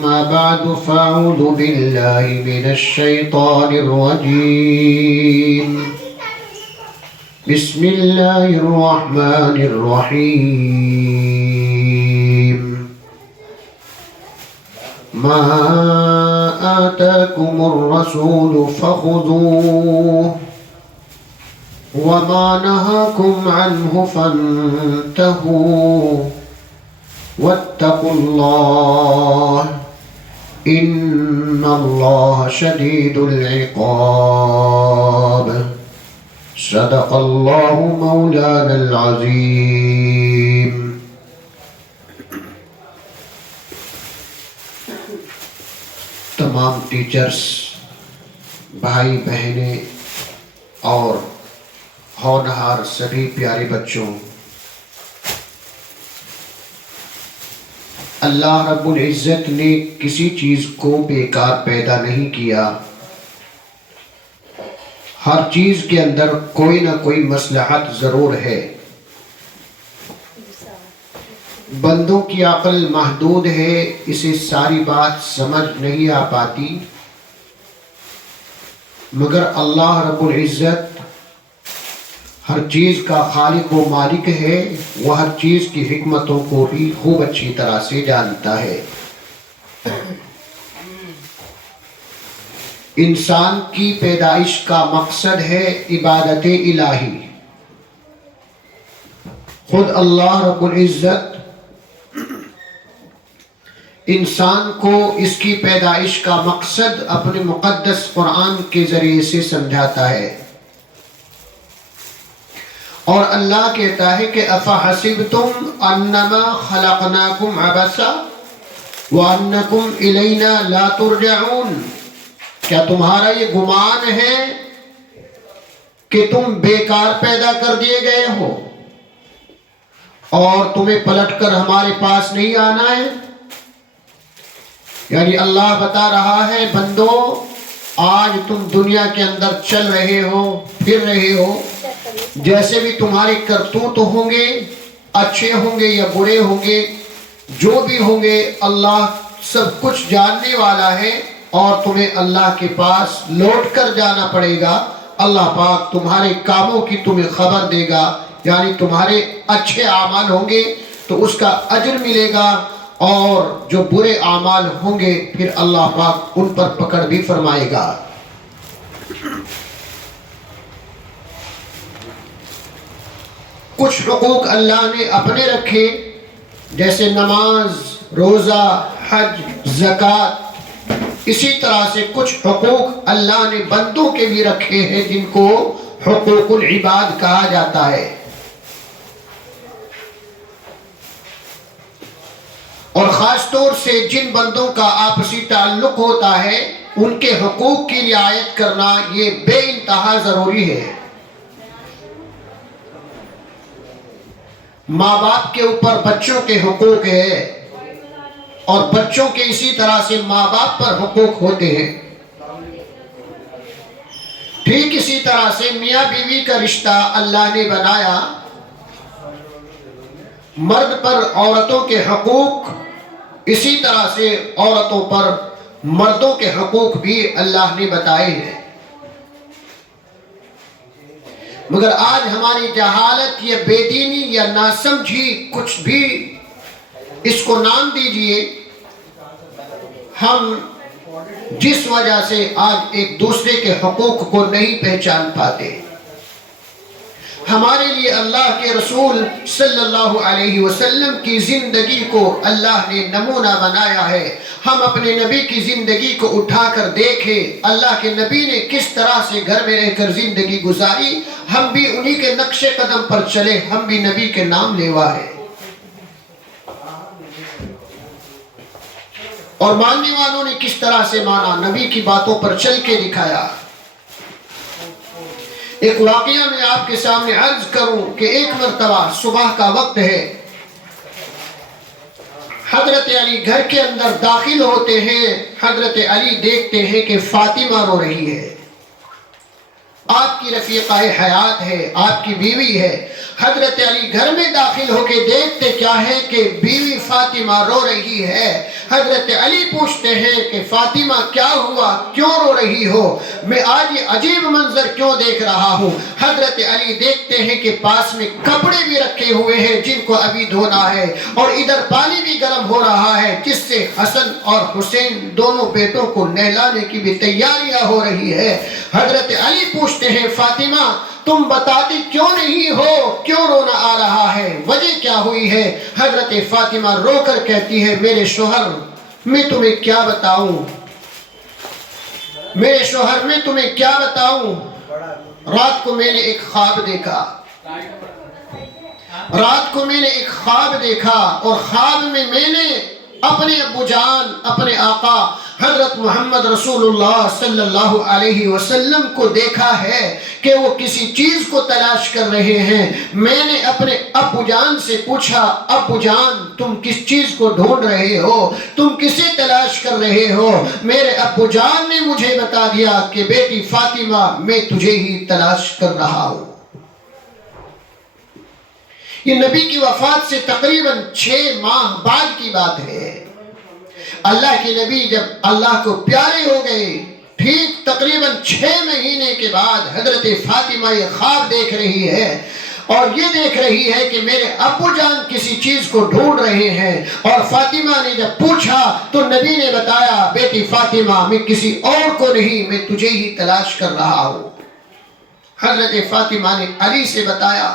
ما بعد فأعوذ بالله من الشيطان الرجيم بسم الله الرحمن الرحيم ما آتاكم الرسول فخذوه وما نهاكم عنه فانتهوا واتقوا الله إن الله شديد العقاب صدق الله مولانا العظيم. تمام ٹیچرز، بھائی بہنیں اور ہونہار سبھی پیارے بچوں، اللہ رب العزت نے کسی چیز کو بیکار پیدا نہیں کیا. ہر چیز کے اندر کوئی نہ کوئی مصلحت ضرور ہے. بندوں کی عقل محدود ہے، اسے ساری بات سمجھ نہیں آ پاتی، مگر اللہ رب العزت ہر چیز کا خالق و مالک ہے. وہ ہر چیز کی حکمتوں کو بھی خوب اچھی طرح سے جانتا ہے. انسان کی پیدائش کا مقصد ہے عبادت الہی. خود اللہ رب العزت انسان کو اس کی پیدائش کا مقصد اپنے مقدس قرآن کے ذریعے سے سمجھاتا ہے، اور اللہ کہتا ہے کہ افحسبتم انما خلقناکم عبثا وانکم الینا لا ترجعون. کیا تمہارا یہ گمان ہے کہ تم بیکار پیدا کر دیے گئے ہو اور تمہیں پلٹ کر ہمارے پاس نہیں آنا ہے؟ یعنی اللہ بتا رہا ہے بندو، آج تم دنیا کے اندر چل رہے ہو، پھر رہے ہو، جیسے بھی تمہارے کرتوت ہوں گے، اچھے ہوں گے یا برے ہوں گے، جو بھی ہوں گے، اللہ سب کچھ جاننے والا ہے اور تمہیں اللہ کے پاس لوٹ کر جانا پڑے گا. اللہ پاک تمہارے کاموں کی تمہیں خبر دے گا. یعنی تمہارے اچھے اعمال ہوں گے تو اس کا اجر ملے گا، اور جو برے اعمال ہوں گے پھر اللہ پاک ان پر پکڑ بھی فرمائے گا. کچھ حقوق اللہ نے اپنے رکھے، جیسے نماز، روزہ، حج، زکوٰۃ. اسی طرح سے کچھ حقوق اللہ نے بندوں کے بھی رکھے ہیں جن کو حقوق العباد کہا جاتا ہے. اور خاص طور سے جن بندوں کا آپسی تعلق ہوتا ہے ان کے حقوق کی رعایت کرنا یہ بے انتہا ضروری ہے. ماں باپ کے اوپر بچوں کے حقوق ہے، اور بچوں کے اسی طرح سے ماں باپ پر حقوق ہوتے ہیں. ٹھیک اسی طرح سے میاں بیوی کا رشتہ اللہ نے بنایا، مرد پر عورتوں کے حقوق، اسی طرح سے عورتوں پر مردوں کے حقوق بھی اللہ نے بتائے ہیں. مگر آج ہماری جہالت یا بے دینی یا ناسمجھی، کچھ بھی اس کو نام دیجئے، ہم جس وجہ سے آج ایک دوسرے کے حقوق کو نہیں پہچان پاتے. ہمارے لیے اللہ کے رسول صلی اللہ علیہ وسلم کی زندگی کو اللہ نے نمونہ بنایا ہے. ہم اپنے نبی کی زندگی کو اٹھا کر دیکھیں، اللہ کے نبی نے کس طرح سے گھر میں رہ کر زندگی گزاری. ہم بھی انہی کے نقش قدم پر چلے، ہم بھی نبی کے نام لیوا ہے. اور ماننے والوں نے کس طرح سے مانا، نبی کی باتوں پر چل کے دکھایا. ایک واقعہ میں آپ کے سامنے عرض کروں کہ ایک مرتبہ صبح کا وقت ہے، حضرت علی گھر کے اندر داخل ہوتے ہیں. حضرت علی دیکھتے ہیں کہ فاطمہ رو رہی ہے، آپ کی رفیقہ حیات ہے، آپ کی بیوی ہے. حضرت علی گھر میں داخل ہو کے دیکھتے کیا ہے کہ بیوی فاطمہ رو رہی ہے۔ حضرت علی پوچھتے ہیں کہ فاطمہ کیا ہوا، کیوں رو رہی ہو، میں آج یہ عجیب منظر کیوں دیکھ رہا ہوں۔ حضرت علی دیکھتے ہیں کہ پاس میں کپڑے بھی رکھے ہوئے ہیں جن کو ابھی دھونا ہے، اور ادھر پانی بھی گرم ہو رہا ہے جس سے حسن اور حسین دونوں بیٹوں کو نہلانے کی بھی تیاریاں ہو رہی ہے۔ حضرت علی پوچھتے ہیں فاطمہ تم بتاتی کیوں نہیں ہو، کیوں رونا آ رہا ہے، وجہ کیا ہوئی ہے؟ حضرت فاطمہ رو کر کہتی ہے میرے شوہر میں تمہیں کیا بتاؤں، میرے شوہر میں تمہیں کیا بتاؤں، رات کو میں نے ایک خواب دیکھا، رات کو میں نے ایک خواب دیکھا، اور خواب میں نے اپنے ابو جان، اپنے آقا حضرت محمد رسول اللہ صلی اللہ علیہ وسلم کو دیکھا ہے کہ وہ کسی چیز کو تلاش کر رہے ہیں۔ میں نے اپنے ابو جان سے پوچھا ابو جان تم کس چیز کو ڈھونڈ رہے ہو، تم کسے تلاش کر رہے ہو؟ میرے ابو جان نے مجھے بتا دیا کہ بیٹی فاطمہ میں تجھے ہی تلاش کر رہا ہوں۔ یہ نبی کی وفات سے تقریباً 6 ماہ بعد کی بات ہے۔ اللہ کے نبی جب اللہ کو پیارے ہو گئے، ٹھیک تقریباً 6 مہینے کے بعد حضرت فاطمہ یہ خواب دیکھ رہی ہے، اور یہ دیکھ رہی ہے کہ میرے ابو جان کسی چیز کو ڈھونڈ رہے ہیں۔ اور فاطمہ نے جب پوچھا تو نبی نے بتایا بیٹی فاطمہ میں کسی اور کو نہیں، میں تجھے ہی تلاش کر رہا ہوں۔ حضرت فاطمہ نے علی سے بتایا،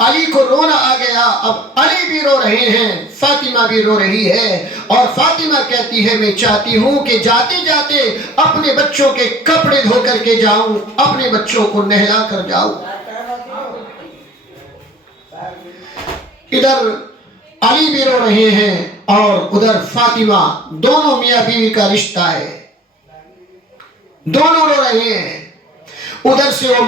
علی کو رونا آ گیا، اب علی بھی رو رہے ہیں، فاطمہ بھی رو رہی ہے، اور فاطمہ کہتی ہے میں چاہتی ہوں کہ جاتے جاتے اپنے بچوں کے کپڑے دھو کر کے جاؤں، اپنے بچوں کو نہلا کر جاؤں۔ ادھر علی بھی رو رہے ہیں اور ادھر فاطمہ، دونوں میاں بیوی کا رشتہ ہے، دونوں رو رہے ہیں۔ ادھر سے وہ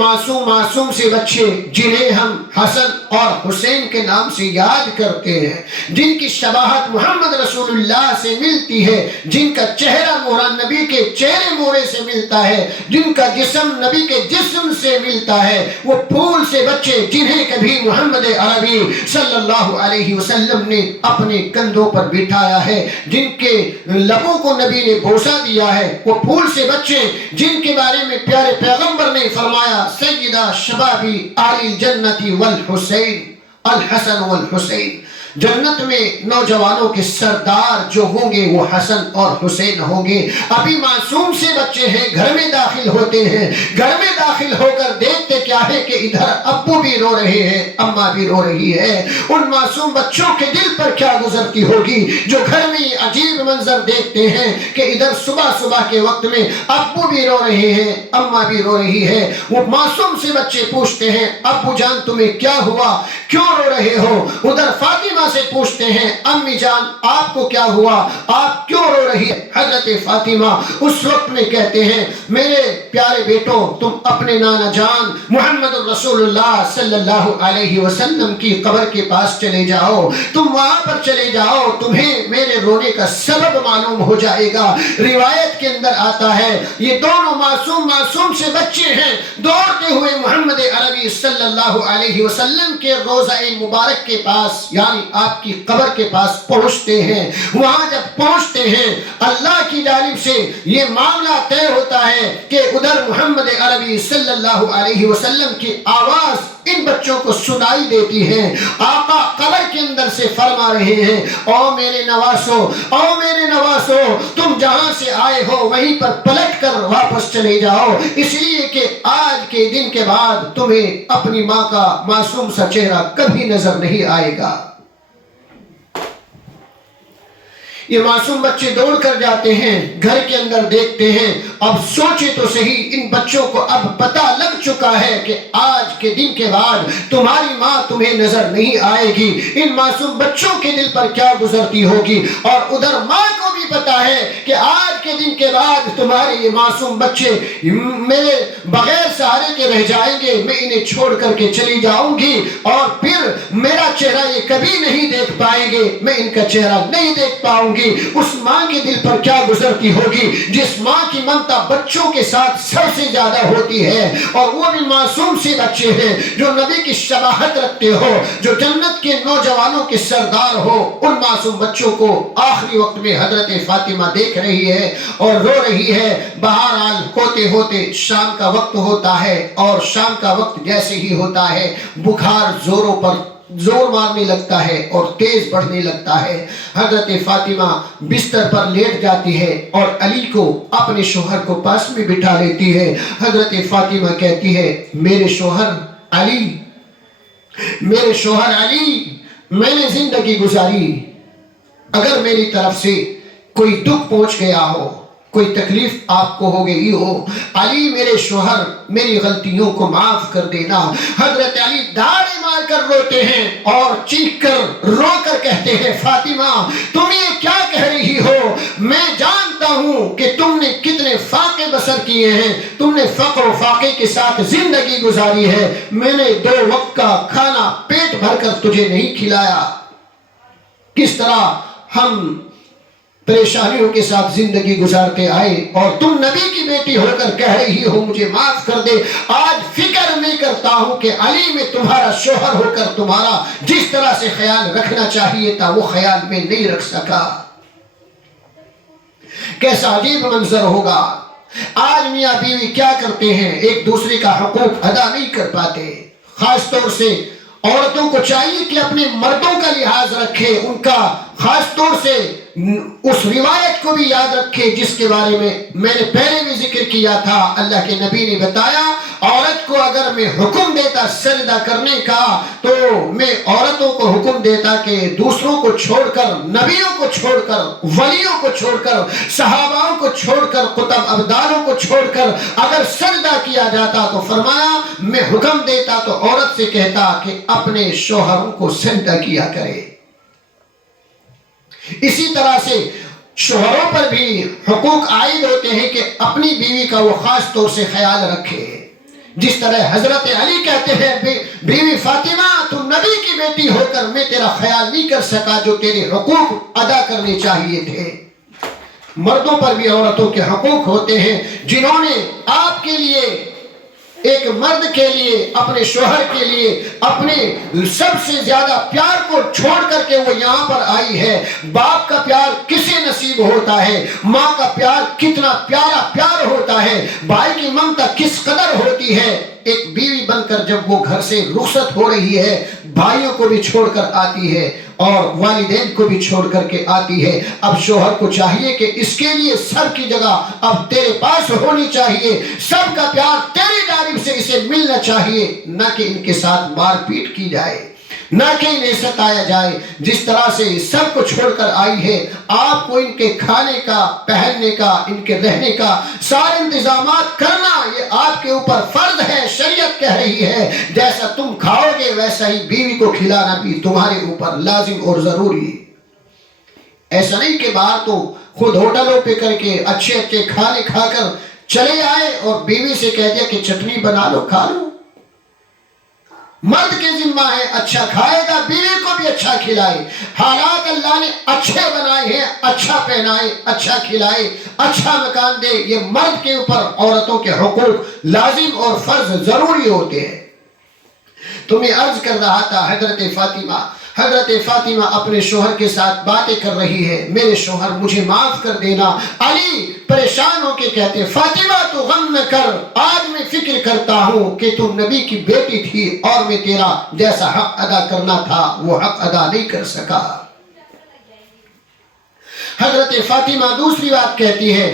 معصوم سے بچے جنہیں ہم حسن اور حسین کے نام سے یاد کرتے ہیں، جن کی شباہت محمد رسول اللہ سے ملتی ہے، جن کا چہرہ مہرہ نبی کے چہرے مہرے سے ملتا ہے، جن کا جسم نبی کے جسم سے ملتا ہے، وہ پھول سے بچے جنہیں کبھی محمد عربی صلی اللہ علیہ وسلم نے اپنے کندھوں پر بٹھایا ہے، جن کے لبوں کو نبی نے بوسہ دیا ہے، وہ پھول سے بچے جن کے بارے میں پیارے پیغمبر نے فرمایا سیدہ شبابی آل جنتی والحسین، الحسن والحسین، جنت میں نوجوانوں کے سردار جو ہوں گے وہ حسن اور حسین ہوں گے۔ ابھی معصوم سے بچے ہیں، گھر میں داخل ہوتے ہیں، گھر میں داخل ہو کر دیکھتے کیا ہے کہ ادھر ابو بھی رو رہے ہیں، اماں بھی رو رہی ہے۔ ان معصوم بچوں کے دل پر کیا گزرتی ہوگی جو گھر میں یہ عجیب منظر دیکھتے ہیں کہ ادھر صبح کے وقت میں ابو بھی رو رہے ہیں، اماں بھی رو رہی ہے۔ وہ معصوم سے بچے پوچھتے ہیں ابو جان تمہیں کیا ہوا، کیوں رو رہے ہو؟ ادھر فاطمہ سے پوچھتے ہیں امی جان آپ کو کیا ہوا، آپ کیوں رو رہی ہے؟ حضرت فاطمہ اس وقت میں کہتے ہیں میرے پیارے بیٹوں تم اپنے نانا جان محمد رسول اللہ صلی اللہ علیہ وسلم کی قبر کے پاس چلے جاؤ، تم وہاں پر چلے جاؤ، تمہیں میرے رونے کا سبب معلوم ہو جائے گا۔ روایت کے اندر آتا ہے یہ دونوں معصوم سے بچے ہیں، دوڑتے ہوئے محمد عربی صلی اللہ علیہ وسلم کے روضہ مبارک کے پاس یعنی آپ کی قبر کے پاس پہنچتے ہیں۔ وہاں جب پہنچتے ہیں اللہ کی جانب سے یہ معاملہ طے ہوتا ہے کہ ادھر محمد عربی صلی اللہ علیہ وسلم کی آواز ان بچوں کو سنائی دیتی ہے۔ آقا قبر کے اندر سے فرما رہے ہیں او میرے نواسو، او میرے نواسو، تم جہاں سے آئے ہو وہیں پر پلٹ کر واپس چلے جاؤ، اس لیے کہ آج کے دن کے بعد تمہیں اپنی ماں کا معصوم سا چہرہ کبھی نظر نہیں آئے گا۔ یہ معصوم بچے دوڑ کر جاتے ہیں، گھر کے اندر دیکھتے ہیں، اب سوچے تو صحیح ان بچوں کو اب پتہ لگ چکا ہے کہ آج کے دن کے بعد تمہاری ماں تمہیں نظر نہیں آئے گی۔ ان معصوم بچوں کے دل پر کیا گزرتی ہوگی، اور ادھر ماں کو بھی پتا ہے کہ آج کے دن کے بعد تمہارے یہ معصوم بچے میرے بغیر سہارے کے رہ جائیں گے، میں انہیں چھوڑ کر کے چلی جاؤں گی اور پھر میرا چہرہ یہ کبھی نہیں دیکھ پائیں گے، میں ان کا چہرہ نہیں دیکھ پاؤں گی۔ اس ماں کے دل پر کیا گزرتی ہوگی جس ماں کی ممتا بچوں کے ساتھ سب سے زیادہ ہوتی ہے، اور وہ بھی معصوم سے بچے ہیں جو نبی کی شباہت رکھتے ہو، جو جنت کے نوجوانوں کے سردار ہو۔ ان معصوم بچوں کو آخری وقت میں حضرت فاطمہ دیکھ رہی ہے اور رو رہی ہے۔ بہرحال ہوتے ہوتے شام کا وقت ہوتا ہے، اور شام کا وقت جیسے ہی ہوتا ہے بخار زور مارنے لگتا ہے اور تیز بڑھنے لگتا ہے۔ حضرت فاطمہ بستر پر لیٹ جاتی ہے اور علی کو اپنے شوہر کو پاس میں بٹھا لیتی ہے۔ حضرت فاطمہ کہتی ہے میرے شوہر علی، میں نے زندگی گزاری، اگر میری طرف سے کوئی دکھ پہنچ گیا ہو، کوئی تکلیف آپ کو ہو گئی ہو، علی میرے شوہر میری غلطیوں کو معاف کر دینا۔ حضرت علی دھاڑی مار کر روتے ہیں اور چیخ کر رو کر کہتے ہیں فاطمہ تم یہ کیا کہہ رہی ہو؟ میں جانتا ہوں کہ تم نے کتنے فاقے بسر کیے ہیں، تم نے فقر و فاقے کے ساتھ زندگی گزاری ہے، میں نے 2 وقت کا کھانا پیٹ بھر کر تجھے نہیں کھلایا۔ کس طرح ہم پریشانیوں کے ساتھ زندگی گزارتے آئے، اور تم نبی کی بیٹی ہو کر کہہ رہی ہو مجھے معاف کر دے۔ آج فکر نہیں کرتا ہوں کہ علی میں تمہارا شوہر ہو کر تمہارا جس طرح سے خیال رکھنا چاہیے تھا وہ خیال میں نہیں رکھ سکا۔ کیسا عجیب منظر ہوگا۔ آج میاں بیوی کیا کرتے ہیں، ایک دوسرے کا حقوق ادا نہیں کر پاتے۔ خاص طور سے عورتوں کو چاہیے کہ اپنے مردوں کا لحاظ رکھے، ان کا خاص طور سے اس روایت کو بھی یاد رکھے جس کے بارے میں نے پہلے بھی ذکر کیا تھا۔ اللہ کے نبی نے بتایا عورت کو اگر میں حکم دیتا سجدہ کرنے کا تو میں عورتوں کو حکم دیتا کہ دوسروں کو چھوڑ کر، نبیوں کو چھوڑ کر، ولیوں کو چھوڑ کر، صحاباؤں کو چھوڑ کر، قطب ابدالوں کو چھوڑ کر اگر سجدہ کیا جاتا تو فرمایا میں حکم دیتا تو عورت سے کہتا کہ اپنے شوہروں کو سجدہ کیا کرے۔ اسی طرح سے شوہروں پر بھی حقوق عائد ہوتے ہیں کہ اپنی بیوی کا وہ خاص طور سے خیال رکھے۔ جس طرح حضرت علی کہتے ہیں بیوی فاطمہ تم نبی کی بیٹی ہو کر میں تیرا خیال نہیں کر سکا جو تیرے حقوق ادا کرنے چاہیے تھے۔ مردوں پر بھی عورتوں کے حقوق ہوتے ہیں، جنہوں نے آپ کے لیے، ایک مرد کے لیے، اپنے شوہر کے لیے اپنے سب سے زیادہ پیار کو چھوڑ کر کے وہ یہاں پر آئی ہے۔ باپ کا پیار کسے نصیب ہوتا ہے، ماں کا پیار کتنا پیارا پیار ہوتا ہے، بھائی کی ممتا کس قدر ہوتی ہے۔ ایک بیوی بن کر جب وہ گھر سے رخصت ہو رہی ہے، بھائیوں کو بھی چھوڑ کر آتی ہے اور والدین کو بھی چھوڑ کر کے آتی ہے۔ اب شوہر کو چاہیے کہ اس کے لیے سب کی جگہ اب تیرے پاس ہونی چاہیے، سب کا پیار تیری جانب سے اسے ملنا چاہیے، نہ کہ ان کے ساتھ مار پیٹ کی جائے، نہ کہ انہیں ستایا جائے۔ جس طرح سے سب کو چھوڑ کر آئی ہے، آپ کو ان کے کھانے کا، پہننے کا، ان کے رہنے کا سارے انتظامات کرنا یہ آپ کے اوپر فرض ہے۔ شریعت کہہ رہی ہے جیسا تم کھاؤ گے ویسا ہی بیوی کو کھلانا بھی تمہارے اوپر لازم اور ضروری۔ ایسا نہیں کہ باہر تو خود ہوٹلوں پہ کر کے اچھے اچھے کھانے کھا کر چلے آئے اور بیوی سے کہہ دیا کہ چٹنی بنا لو کھا لو۔ مرد کے ذمہ ہے اچھا کھائے گا، بیوی کو بھی اچھا کھلائے۔ حالات اللہ نے اچھے بنائے ہیں، اچھا پہنائے، اچھا کھلائے، اچھا مکان دے۔ یہ مرد کے اوپر عورتوں کے حقوق لازم اور فرض ضروری ہوتے ہیں۔ تو میں عرض کر رہا تھا حضرت فاطمہ اپنے شوہر کے ساتھ باتیں کر رہی ہے، میرے شوہر مجھے معاف کر دینا۔ علی پریشان ہو کے کہتے فاطمہ تو غم نہ کر، آج میں فکر کرتا ہوں کہ تم نبی کی بیٹی تھی اور میں تیرا جیسا حق ادا کرنا تھا وہ حق ادا نہیں کر سکا۔ حضرت فاطمہ دوسری بات کہتی ہے،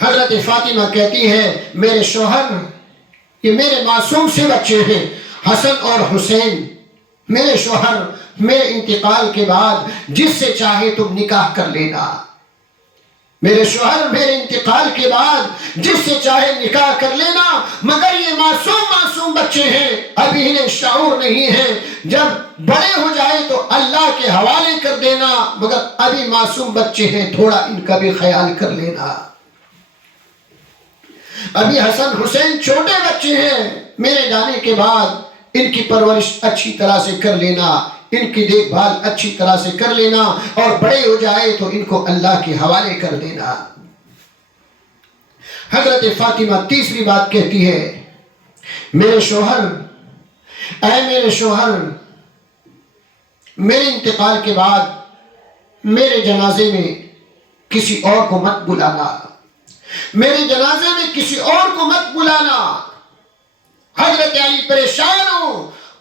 حضرت فاطمہ کہتی ہے میرے شوہر یہ میرے معصوم سے بچے ہیں حسن اور حسین، میرے شوہر میرے انتقال کے بعد جس سے چاہے تم نکاح کر لینا۔ میرے شوہر میرے انتقال کے بعد جس سے چاہے نکاح کر لینا، مگر یہ معصوم بچے ہیں، ابھی انہیں شعور نہیں ہے، جب بڑے ہو جائے تو اللہ کے حوالے کر دینا، مگر ابھی معصوم بچے ہیں، تھوڑا ان کا بھی خیال کر لینا۔ ابھی حسن حسین چھوٹے بچے ہیں، میرے جانے کے بعد ان کی پرورش اچھی طرح سے کر لینا، ان کی دیکھ بھال اچھی طرح سے کر لینا، اور بڑے ہو جائے تو ان کو اللہ کے حوالے کر دینا۔ حضرت فاطمہ تیسری بات کہتی ہے، میرے شوہر، اے میرے شوہر، میرے انتقال کے بعد میرے جنازے میں کسی اور کو مت بلانا، میرے جنازے میں کسی اور کو مت بلانا۔ حضرت علی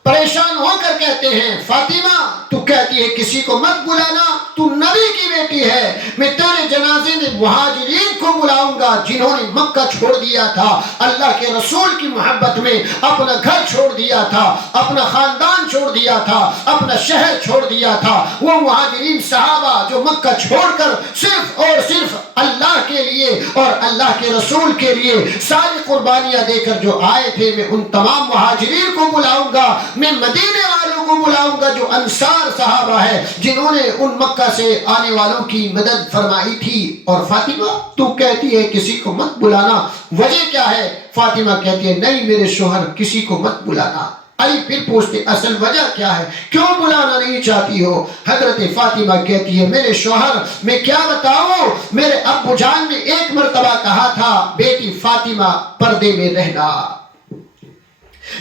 پریشان ہو کر کہتے ہیں، فاطمہ تو کہتی ہے کسی کو مت بلانا، تو نبی کی بیٹی ہے، میں تیرے جنازے میں مہاجرین کو بلاؤں گا جنہوں نے مکہ چھوڑ دیا تھا، اللہ کے رسول کی محبت میں اپنا گھر چھوڑ دیا تھا، اپنا خاندان چھوڑ دیا تھا، اپنا شہر چھوڑ دیا تھا۔ وہ مہاجرین صحابہ جو مکہ چھوڑ کر صرف اور صرف اللہ کے لیے اور اللہ کے رسول کے لیے ساری قربانیاں دے کر جو آئے تھے، میں ان تمام مہاجرین کو بلاؤں گا، میں مدینے والوں کو بلاؤں گا جو انصار صحابہ ہے جنہوں نے ان مکہ سے آنے والوں کی مدد فرمائی تھی۔ اور فاطمہ تو کہتی ہے کسی کو مت بلانا، وجہ کیا ہے؟ فاطمہ کہتی ہے نہیں میرے شوہر کسی کو مت بلانا۔ علی پھر پوچھتے اصل وجہ کیا ہے، کیوں بلانا نہیں چاہتی ہو؟ حضرت فاطمہ کہتی ہے میرے شوہر میں کیا بتاؤں، میرے ابو جان نے ایک مرتبہ کہا تھا بیٹی فاطمہ پردے میں رہنا،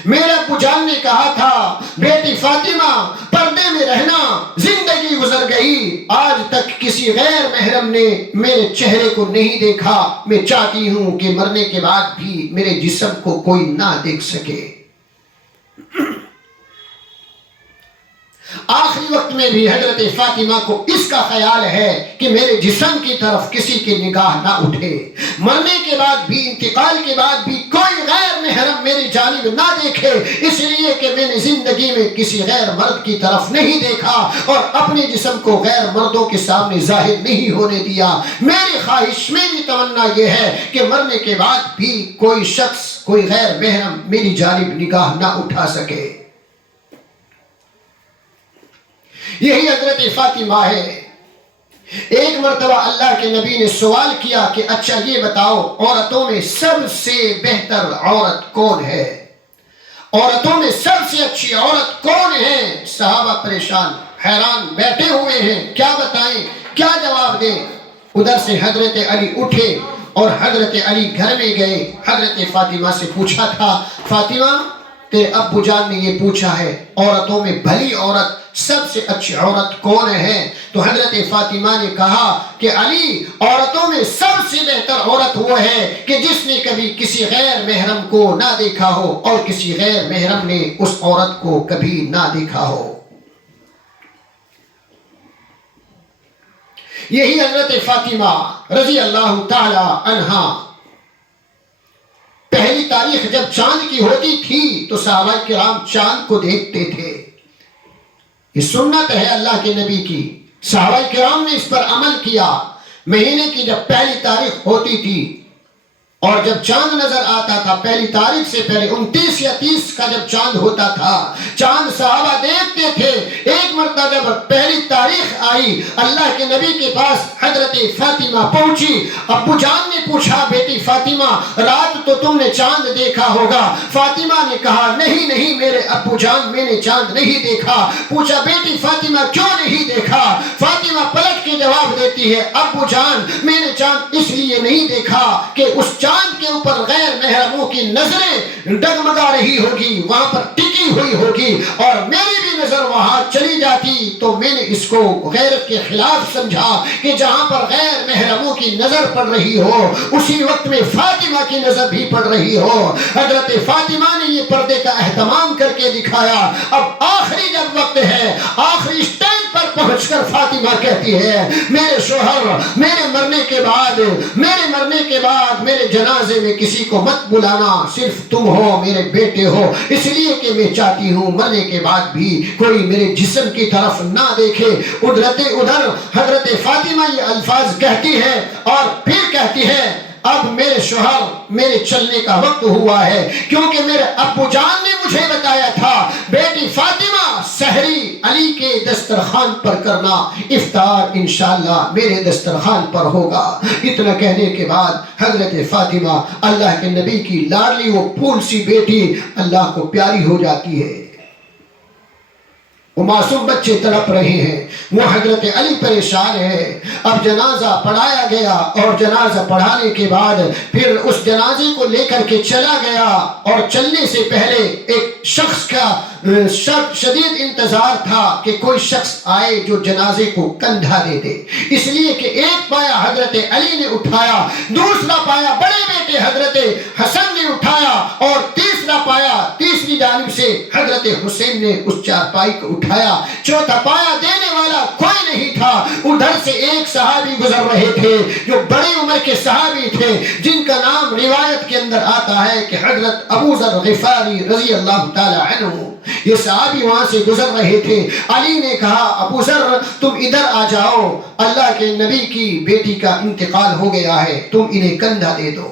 میرے ابو جان نے کہا تھا بیٹی فاطمہ پردے میں رہنا، زندگی گزر گئی، آج تک کسی غیر محرم نے میرے چہرے کو نہیں دیکھا، میں چاہتی ہوں کہ مرنے کے بعد بھی میرے جسم کو کوئی نہ دیکھ سکے۔ آخری وقت میں بھی حضرت فاطمہ کو اس کا خیال ہے کہ میرے جسم کی طرف کسی کی نگاہ نہ اٹھے، مرنے کے بعد بھی انتقال کے بعد بھی کوئی غیر محرم میری جانب نہ دیکھے، اس لیے کہ میں نے زندگی میں کسی غیر مرد کی طرف نہیں دیکھا اور اپنے جسم کو غیر مردوں کے سامنے ظاہر نہیں ہونے دیا۔ میری خواہش، میری تمنا یہ ہے کہ مرنے کے بعد بھی کوئی شخص، کوئی غیر محرم میری جانب نگاہ نہ اٹھا سکے۔ یہی حضرت فاطمہ ہے۔ ایک مرتبہ اللہ کے نبی نے سوال کیا کہ اچھا یہ بتاؤ عورتوں میں سب سے بہتر عورت کون ہے، عورتوں میں سب سے اچھی عورت کون ہے؟ صحابہ پریشان حیران بیٹھے ہوئے ہیں، کیا بتائیں، کیا جواب دیں؟ ادھر سے حضرت علی اٹھے اور حضرت علی گھر میں گئے، حضرت فاطمہ سے پوچھا تھا فاطمہ تیرے ابو جان نے یہ پوچھا ہے عورتوں میں بھلی عورت، سب سے اچھی عورت کون ہے؟ تو حضرت فاطمہ نے کہا کہ علی عورتوں میں سب سے بہتر عورت وہ ہے کہ جس نے کبھی کسی غیر محرم کو نہ دیکھا ہو اور کسی غیر محرم نے اس عورت کو کبھی نہ دیکھا ہو۔ یہی حضرت فاطمہ رضی اللہ تعالی عنہا پہلی تاریخ جب چاند کی ہوتی تھی تو صحابہ کرام چاند کو دیکھتے تھے، یہ سنت ہے اللہ کے نبی کی، صحابہ کرام نے اس پر عمل کیا۔ مہینے کی جب پہلی تاریخ ہوتی تھی اور جب چاند نظر آتا تھا، پہلی تاریخ سے پہلے 29 یا 30 کا جب چاند ہوتا تھا، چاند صحابہ دیکھتے تھے۔ ایک مرتبہ جب پہلی تاریخ آئی، اللہ کے نبی کے پاس حضرت فاطمہ پہنچی، ابو جان نے پوچھا بیٹی فاطمہ رات تو تم نے چاند دیکھا ہوگا؟ فاطمہ نے کہا نہیں نہیں میرے ابو جان میں نے چاند نہیں دیکھا۔ پوچھا بیٹی فاطمہ کیوں نہیں دیکھا؟ فاطمہ پلٹ کے جواب دیتی ہے ابو جان میں نے چاند اس لیے نہیں دیکھا کہ اس چاند کے اوپر غیر محرموں کی نظریں ڈگمگا رہی ہوگی، وہاں پر ٹکی ہوئی ہوگی، اور میری بھی نظر وہاں چلی جاتی تو میں نے اس کو غیرت کے خلاف سمجھا کہ جہاں پر غیر محرموں کی نظر پڑ رہی ہو اسی وقت میں فاطمہ کی نظر بھی پڑ رہی ہو۔ حضرت فاطمہ نے یہ پردے کا اہتمام کر کے دکھایا۔ اب آخری جب وقت ہے، آخری اسٹیج پر پہنچ کر فاطمہ کہتی ہے میرے شوہر میرے مرنے کے بعد میرے جنازے میں کسی کو مت بلانا، صرف تم ہو میرے بیٹے ہو، اس لیے کہ میں چاہتی ہوں مرنے کے بعد بھی کوئی میرے جسم کی طرف نہ دیکھے۔ ادھر حضرت فاطمہ یہ الفاظ کہتی ہے اور کہتی ہے اب میرے شوہر میرے چلنے کا وقت ہوا ہے، کیونکہ میرے ابو جان نے مجھے بتایا تھا بیٹی فاطمہ سحری علی کے دسترخوان پر کرنا، افطار انشاءاللہ میرے دسترخوان پر ہوگا۔ اتنا کہنے کے بعد حضرت فاطمہ اللہ کے نبی کی لاڈلی وہ پھول سی بیٹی اللہ کو پیاری ہو جاتی ہے۔ وہ معصوم بچے تڑپ رہے ہیں، وہ حضرت علی پریشان ہے۔ اب جنازہ پڑھایا گیا اور جنازہ پڑھانے کے بعد پھر اس جنازے کو لے کر کے چلا گیا، اور چلنے سے پہلے ایک شخص کا شدید انتظار تھا کہ کوئی شخص آئے جو جنازے کو کندھا دے دے، اس لیے کہ ایک پایا حضرت علی نے اٹھایا، دوسرا پایا بڑے بیٹے حضرت حسن نے اٹھایا، اور تیسرا پایا تیسری جانب سے حضرت حسین نے اس چارپائی کو اٹھایا، چوتھا پایا دینے والا کوئی نہیں تھا۔ ادھر سے ایک صحابی گزر رہے تھے جو بڑی عمر کے صحابی تھے، جن کا نام روایت کے اندر آتا ہے کہ حضرت ابو ذر غفاری رضی اللہ تعالی عنہ۔ یہ صحابی وہاں سے گزر رہے تھے۔ علی نے کہا ابو ذر تم ادھر آ جاؤ، اللہ کے نبی کی بیٹی کا انتقال ہو گیا ہے، تم انہیں کندھا دے دو۔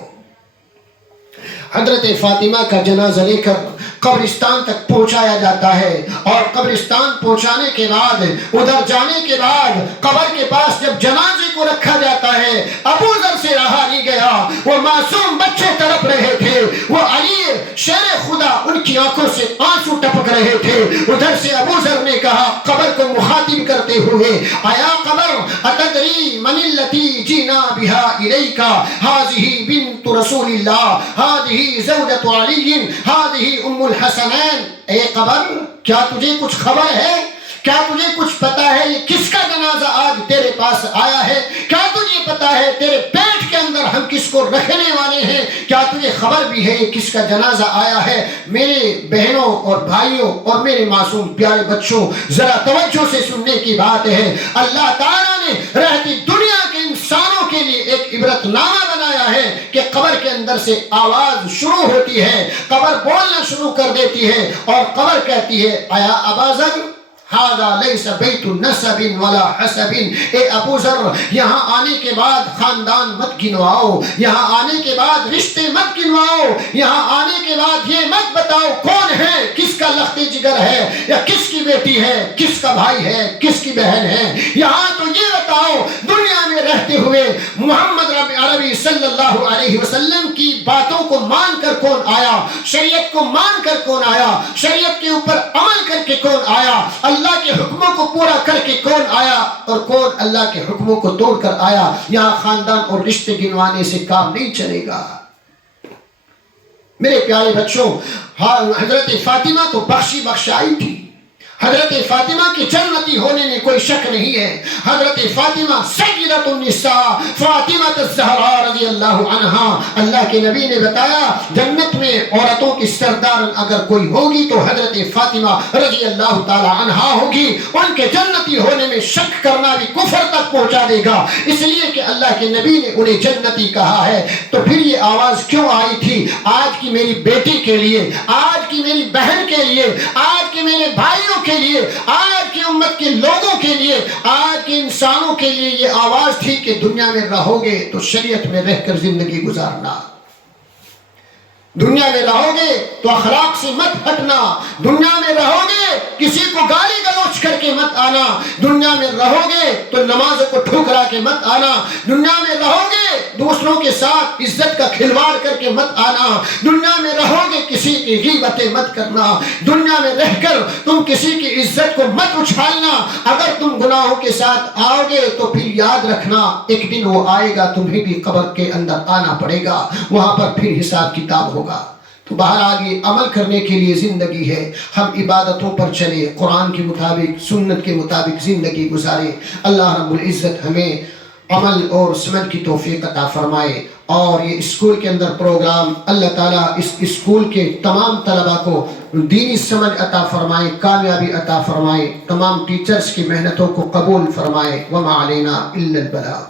حضرت فاطمہ کا جنازہ لے کر قبرستان تک پہنچایا جاتا ہے، اور قبرستان پہنچانے کے بعد ادھر جانے کے بعد قبر کے پاس جب جنازے کو رکھا جاتا ہے، ابو ذر سے رہا نہیں گیا، وہ معصوم بچے تڑپ رہے تھے، وہ علی شیر خدا ان کی آنکھوں سے آنسو ٹپک رہے تھے۔ ادھر سے ابو ذر نے کہا قبر کو مخاطب کرتے ہوئے، ایا قبر اتدری من التی جینا بہا الیکا، ہذہ بنت رسول اللہ، ہذہ زوجۃ علی، ہذہ ام الحسنین۔ اے قبر کیا تجھے کچھ خبر ہے؟ کیا تجھے کچھ پتا ہے یہ کس کا جنازہ آج تیرے پاس آیا ہے؟ کیا تجھے پتا ہے تیرے پیٹ کے اندر ہم کس کو رکھنے والے ہیں؟ کیا تجھے خبر بھی ہے یہ کس کا جنازہ آیا ہے؟ میرے بہنوں اور بھائیوں اور میرے معصوم پیارے بچوں، ذرا توجہ سے سننے کی بات ہے۔ اللہ تعالیٰ نے رہتی دنیا کے انسانوں کے لیے ایک عبرت نامہ بنایا ہے کہ قبر کے اندر سے آواز شروع ہوتی ہے، قبر بولنا شروع کر دیتی ہے، اور قبر کہتی ہے ایا ابا ذر ھذا لیس بیت نسب ولا حسب۔ اے ابو ذر یہاں آنے کے بعد خاندان مت گنواؤ، یہاں آنے کے بعد رشتے مت گنواؤ، یہاں آنے کے بعد یہ مت بتاؤ کون ہے، کس کا لخت جگر ہے، یا کس کی بیٹی ہے، کس کا بھائی ہے، کس کی بہن ہے۔ یہاں تو یہ بتاؤ دنیا میں رہتے ہوئے محمد عربی صلی اللہ علیہ وسلم کی باتوں کو مان کر کون آیا، شریعت کو مان کر کون آیا، شریعت کے اوپر عمل کر کے کون آیا، اللہ کے حکموں کو پورا کر کے کون آیا، اور کون اللہ کے حکموں کو توڑ کر آیا۔ یہاں خاندان اور رشتے گنوانے سے کام نہیں چلے گا۔ میرے پیارے بچوں، حضرت فاطمہ تو بخشی بخشائی تھی، حضرت فاطمہ کی جنتی ہونے میں کوئی شک نہیں ہے۔ حضرت فاطمہ سیدۃ النساء فاطمہ الزہراء رضی اللہ عنہا، اللہ کے نبی نے بتایا جنت میں عورتوں کی سردار اگر کوئی ہوگی تو حضرت فاطمہ رضی اللہ تعالی عنہا ہوگی۔ ان کے جنتی ہونے میں شک کرنا بھی کفر تک پہنچا دے گا، اس لیے کہ اللہ کے نبی نے انہیں جنتی کہا ہے۔ تو پھر یہ آواز کیوں آئی تھی؟ آج کی میری بیٹی کے لیے، آج کی میری بہن کے لیے، آج کے میرے بھائیوں کے لیے، آج کی امت کے لوگوں کے لیے، آج کے انسانوں کے لیے یہ آواز تھی کہ دنیا میں رہو گے تو شریعت میں رہ کر زندگی گزارنا، دنیا میں رہو گے تو اخلاق سے مت ہٹنا، دنیا میں رہو گے کسی کو گالی گلوچ کر کے مت آنا، دنیا میں رہو گے تو نماز کو ٹھکرا کے مت آنا، دنیا میں رہو گے دوسروں کے ساتھ عزت کا کھلواڑ کر کے مت آنا، دنیا میں رہو گے کسی کی غیبتیں مت کرنا، دنیا میں رہ کر تم کسی کی عزت کو مت اچھالنا۔ اگر تم گناہوں کے ساتھ آؤ گے تو پھر یاد رکھنا ایک دن وہ آئے گا، تمہیں بھی قبر کے اندر آنا پڑے گا، وہاں پر پھر حساب کتاب ہوگا۔ تو بہرحال یہ عمل کرنے کے لیے زندگی ہے، ہم عبادتوں پر چلے، قرآن کے مطابق سنت کے مطابق زندگی گزارے۔ اللہ رب العزت ہمیں عمل اور سمجھ کی توفیق عطا فرمائے، اور یہ اسکول کے اندر پروگرام اللہ تعالیٰ اس اسکول کے تمام طلباء کو دینی سمجھ عطا فرمائے، کامیابی عطا فرمائے، تمام ٹیچرز کی محنتوں کو قبول فرمائے۔ وما علینا الا البلاغ۔